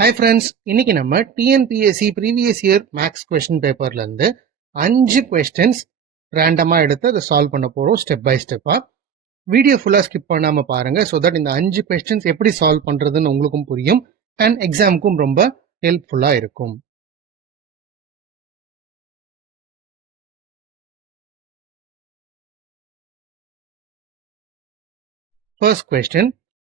Hi friends, இன்னைக்கு நம்ம TNPSC previous year maths question பேப்பர்லேருந்து 5 கொஸ்டின்ஸ் ரேண்டமாக எடுத்து அதை சால்வ் பண்ண போகிறோம் ஸ்டெப் பை ஸ்டெப்பாக. வீடியோ ஃபுல்லாக ஸ்கிப் பண்ணாமல் பாருங்கள். ஸோ தட் இந்த 5 கொஸ்டின்ஸ் எப்படி சால்வ் பண்ணுறதுன்னு உங்களுக்கும் புரியும் அண்ட் எக்ஸாமுக்கும் ரொம்ப ஹெல்ப்ஃபுல்லாக இருக்கும். First question.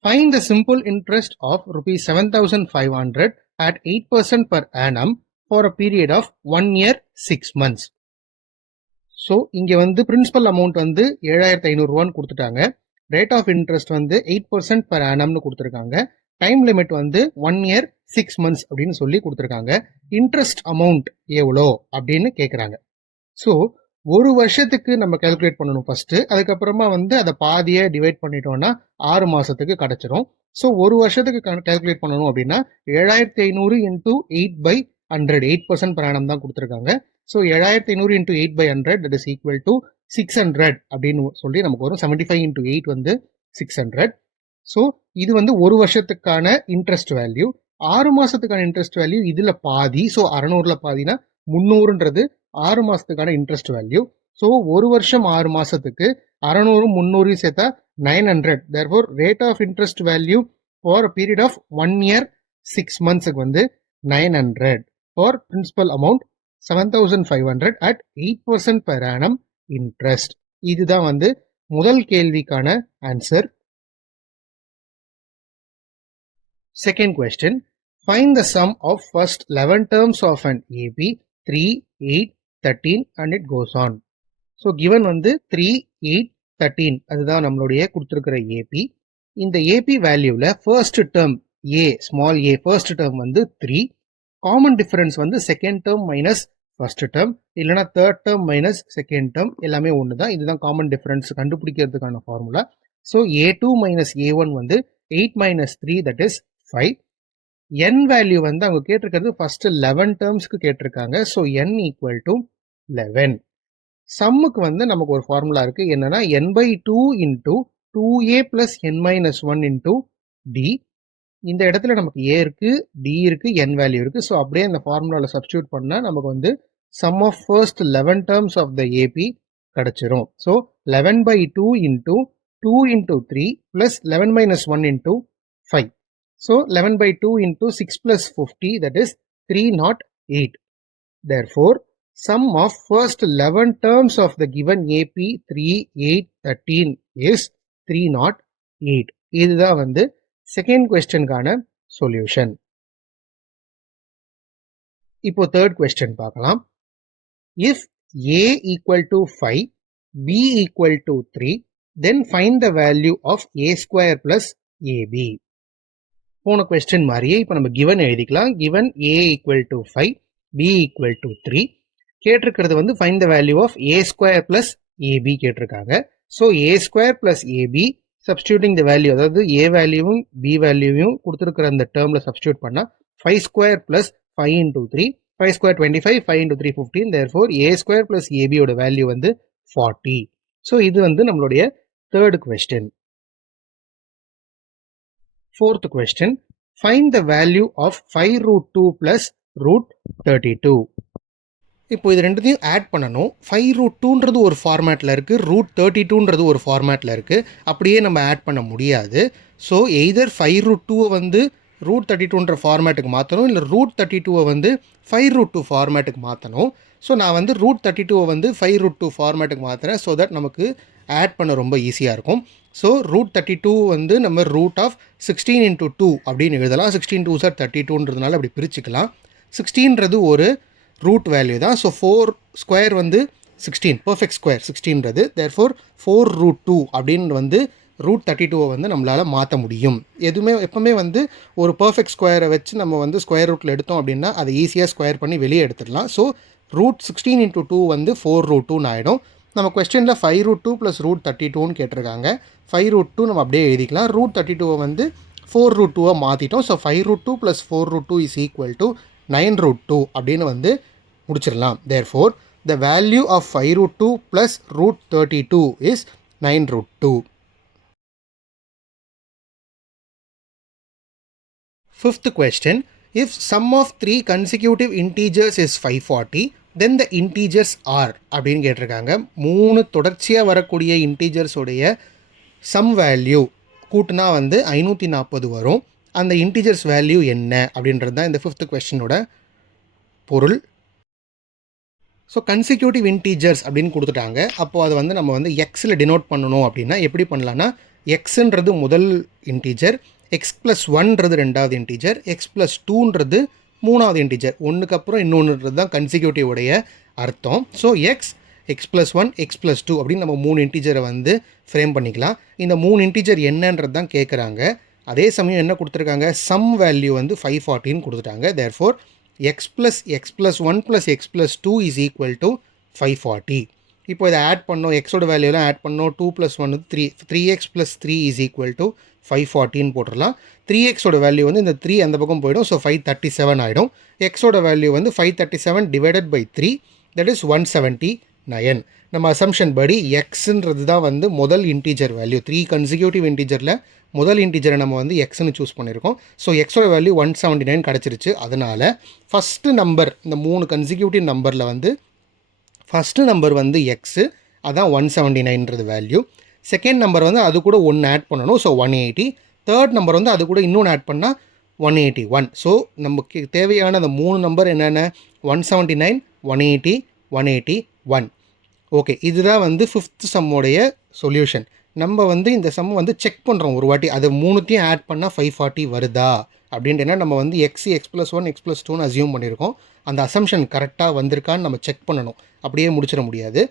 Find the simple interest of rupees 7,500 at 8% per annum for a period of 1 year 6 months. So இங்கே பிரின்சிபல் அமௌண்ட் 7,500 ரூபான்னு கொடுத்துட்டாங்க. ரேட் ஆஃப் இன்ட்ரெஸ்ட் 8% per annumனு கொடுத்துருக்காங்க. டைம் லிமிட் 1 year 6 months அப்படின்னு சொல்லி கொடுத்துருக்காங்க. இன்ட்ரெஸ்ட் அமௌண்ட் எவ்வளோ அப்படின்னு கேட்குறாங்க. ஸோ ஒரு வருஷத்துக்கு நம்ம கால்குலேட் பண்ணணும் ஃபர்ஸ்ட். அதுக்கப்புறமா அதை பாதியை டிவைட் பண்ணிட்டோம்னா 6 மாசத்துக்கு கிடைச்சிரும். ஸோ ஒரு வருஷத்துக்கு கால்குலேட் பண்ணணும் அப்படின்னா 7,500 இன்டூ 8/100 8% per annum தான் கொடுத்துருக்காங்க. So 7,500 into 8/100 that is equal to 600 அப்படின்னு சொல்லி நமக்கு வரும். 75 இன்டூ 8 600. ஸோ இது ஒரு வருஷத்துக்கான இன்ட்ரெஸ்ட் வேல்யூ. 6 மாசத்துக்கான இன்ட்ரெஸ்ட் வேல்யூ இதுல பாதி. ஸோ 600ல பாதினா 300ன்றது 6 மாசத்துக்கான இன்ட்ரெஸ்ட் வேல்யூ. ஸோ ஒரு வருஷம் 6 மாசத்துக்கு 600 300 சேர்த்தா 900. therefore rate of interest value for a period of 1 year 6 monthsக்கு 900 for principal amount 7,500 at 8% per annum interest. இதுதான் முதல் கேள்விக்கான answer. Second question. Find the sum of first 11 terms of an AP 3, 8, 13 and it goes on. So given 3, 8, 13 அதுதான் நம்மளுடைய கொடுத்திருக்கிற AP. இந்த AP வேல்யூல first term A small a first term 3. common difference second term minus first term இல்லனா third term minus second term எல்லாமே ஒன்று தான். இதுதான் common difference கண்டுபிடிக்கிறதுக்கான formula. So A2 minus A1 8 minus 3 that is 5. n value அவங்க கேட்டிருக்கிறது first 11 டேர்ம்ஸ்க்கு கேட்டிருக்காங்க. So n equal to 11. சம்முக்கு நமக்கு ஒரு ஃபார்முலா இருக்கு. என்னன்னா n/2 into 2a plus n-1 into D. இந்த இடத்துல நமக்கு a இருக்கு, d இருக்கு, n வேல்யூ இருக்கு. ஸோ அப்படியே இந்த ஃபார்முலாவில் சப்ஸ்டியூட் பண்ணா நமக்கு sum of first 11 terms of the AP கிடைச்சிரும். So 11/2 into 2 into 3 plus 11-1 into 5. So 11/2 into 6 plus 50 that is 308. Therefore, sum of first 11 terms of the given AP 3, 8, 13 is 308. இதுதான் second question கான solution. இப்போ third question பார்க்கலாம். If A equal to 5, B equal to 3, then find the value of A square plus AB. போன question மாதிரியே இப்போ நம்ம given எழுதிக்கலாம். Given A equal to 5, B equal to 3. கேட்டிருக்கிறது find the value of A square plus AB கேட்டிருக்காங்க. So A square plus AB substituting the value, அதாவது A வேல்யூவும் B வேல்யூவையும் கொடுத்துருக்கிற அந்த டேர்மில் சப்ஸ்டியூட் பண்ணால் 5 square plus 5 into 3, 5 square 25, 5 into 3 15. therefore A square plus ABயோட வேல்யூ 40. ஸோ இது நம்மளுடைய third question. Fourth question. Find the value of 5√2 plus √32. இப்போ இது ரெண்டுத்தையும் ஆட் பண்ணணும். 5√2ன்றது ஒரு ஃபார்மேட்டில் இருக்குது, √32ன்றது ஒரு ஃபார்மேட்டில் இருக்குது. அப்படியே நம்ம ஆட் பண்ண முடியாது. ஸோ எய்தர் 5√2 √32ன்ற ஃபார்மேட்டுக்கு மாற்றணும், இல்லை √32 5√2 ஃபார்மேட்டுக்கு மாற்றணும். ஸோ நான் √32 5√2 ஃபார்மேட்டுக்கு மாற்றுறேன். ஸோ தட் நமக்கு ஆட் பண்ண ரொம்ப ஈஸியாக இருக்கும். ஸோ √32 நம்ம ரூட் ஆஃப் 16 இன்டூ 2 அப்படின்னு எழுதலாம். 16 2 சார் 32ன்றதுனால அப்படி பிரிச்சுக்கலாம். 16ன்றது ஒரு ரூட் வேல்யூ தான். ஸோ 4 ஸ்கொயர் 16 பர்ஃபெக்ட் ஸ்கொயர் 16ன்றது. தேர்ஃபோர் 4√2 அப்படின்னு √32 நம்மளால் மாற்ற முடியும். எதுவுமே எப்போவுமே ஒரு பர்ஃபெக்ட் ஸ்கொயரை வச்சு நம்ம ஸ்கொயர் ரூட்டில் எடுத்தோம் அப்படின்னா அதை ஈஸியாக ஸ்கொயர் பண்ணி வெளியே எடுத்துடலாம். ஸோ √16 இன்டூ 2 4√2 ஆகிடும். நம்ம கொஸ்டினில் 5√2 ப்ளஸ் √32ன்னு கேட்டிருக்காங்க. 5√2 நம்ம அப்படியே எழுதிக்கலாம். √32 4√2 மாற்றிட்டோம். So 5√2 plus 4√2 is equal to 9√2 அப்படின்னு முடிச்சிடலாம். Therefore the value of 5√2 plus √32 is 9√2. Fifth question. if sum of 3 consecutive integers is 540 then the integers are அப்படின்னு கேட்டிருக்காங்க. 3 தொடர்ச்சியாக வரக்கூடிய integers உடைய sum value கூட்டினா வந்து 540 வரும். அந்த integers value என்ன அப்படின்றது தான் இந்த 5th questionோட பொருள். ஸோ கன்சிக்யூட்டிவ் இன்டீஜர்ஸ் அப்படின்னு கொடுத்துட்டாங்க. அப்போது அது வந்து நம்ம வந்து எக்ஸில் டினோட் பண்ணணும் அப்படின்னா எப்படி பண்ணலான்னா, எக்ஸுன்றது முதல் இன்டீஜர், எக்ஸ் ப்ளஸ் ஒன்றது ரெண்டாவது இன்டீஜர், எக்ஸ் ப்ளஸ் டூன்றது மூணாவது இன்டீஜர். ஒன்றுக்கு அப்புறம் இன்னொன்றுறது தான் கன்சிக்யூட்டிவ் உடைய அர்த்தம். So x plus one, x plus two அப்படின்னு நம்ம 3 இன்டீஜரை வந்து ஃப்ரேம் பண்ணிக்கலாம். இந்த 3 இன்டீஜர் என்னன்றது தான் கேட்குறாங்க. அதே சமயம் என்ன கொடுத்துருக்காங்க, சம் வேல்யூ வந்து 540 கொடுத்துட்டாங்க. Therefore x plus x plus 1 plus x plus 2 is equal to 540. இப்போ இதை ஆட் பண்ணோம், எக்ஸோட வேல்யூலாம் ஆட் பண்ணோம். 2 plus 1 3x plus 3 is equal to 540 போட்டுடலாம். 3xோட வேல்யூ வந்து இந்த 3 அந்த பக்கம் போயிடும். ஸோ 537 ஆகிடும். எக்ஸோட வேல்யூ வந்து 537 divided by 3 that is 179. நம்ம அசம்ஷன் படி எக்ஸுன்றது தான் வந்து முதல் இன்டீஜர் வேல்யூ. 3 கன்சிக்யூட்டிவ் இன்டீஜரில் முதல் இன்டீஜரை நம்ம வந்து எக்ஸ்னு சூஸ் பண்ணியிருக்கோம். ஸோ எக்ஸோட வேல்யூ 179 கிடச்சிருச்சு. அதனால் ஃபஸ்ட்டு நம்பர், இந்த 3 கன்சிக்யூட்டிவ் நம்பரில் வந்து ஃபஸ்ட்டு நம்பர் வந்து எக்ஸு, அதான் 179ன்றது வேல்யூ. செகண்ட் நம்பர் வந்து அது கூட 1 ஆட் பண்ணணும், ஸோ 180. தேர்ட் நம்பர் வந்து அது கூட இன்னொன்று ஆட் பண்ணால் 181. ஸோ நமக்கு தேவையான அந்த 3 நம்பர் என்னென்ன, 179, 180, 181. ஓகே, இதுதான் வந்து 5th சம்மோடைய சொல்யூஷன். நம்ம வந்து இந்த சம் வந்து செக் பண்ணுறோம் ஒரு வாட்டி, அது 3த்தையும் ஆட் பண்ணால் 540 வருதா அப்படின்ட்டு. நம்ம வந்து X plus one, x plus டூன்னு அசியூம் பண்ணியிருக்கோம். அந்த அசம்ஷன் கரெக்டாக வந்திருக்கான்னு நம்ம செக் பண்ணணும், அப்படியே முடிச்சிட முடியாது.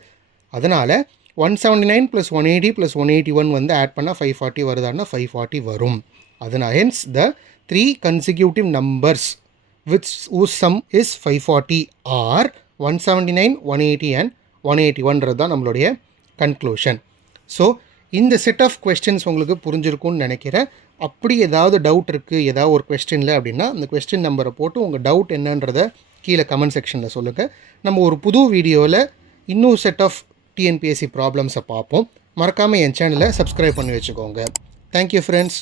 அதனால் 179 ப்ளஸ் 180 ப்ளஸ் 181 வந்து ஆட் பண்ணால் 540 வருதான்னா 540 வரும். அதனால் hence the 3 consecutive numbers which whose sum is 540 are 179, 180 and 181ன்றது தான் நம்மளுடைய கன்க்ளூஷன். ஸோ இந்த செட் ஆஃப் கொஸ்டின்ஸ் உங்களுக்கு புரிஞ்சிருக்கும்னு நினைக்கிறேன். அப்படி ஏதாவது டவுட் இருக்குது ஏதாவது ஒரு கொஸ்டினில் அப்படின்னா அந்த கொஸ்டின் நம்பரை போட்டு உங்கள் டவுட் என்னன்றதை கீழே கமெண்ட் செக்ஷனில் சொல்லுங்கள். நம்ம ஒரு புது வீடியோவில் இன்னும் செட் ஆஃப் டிஎன்பிஎஸ்சி ப்ராப்ளம்ஸை பார்ப்போம். மறக்காமல் என் சேனலை சப்ஸ்கிரைப் பண்ணி வச்சுக்கோங்க. Thank you friends.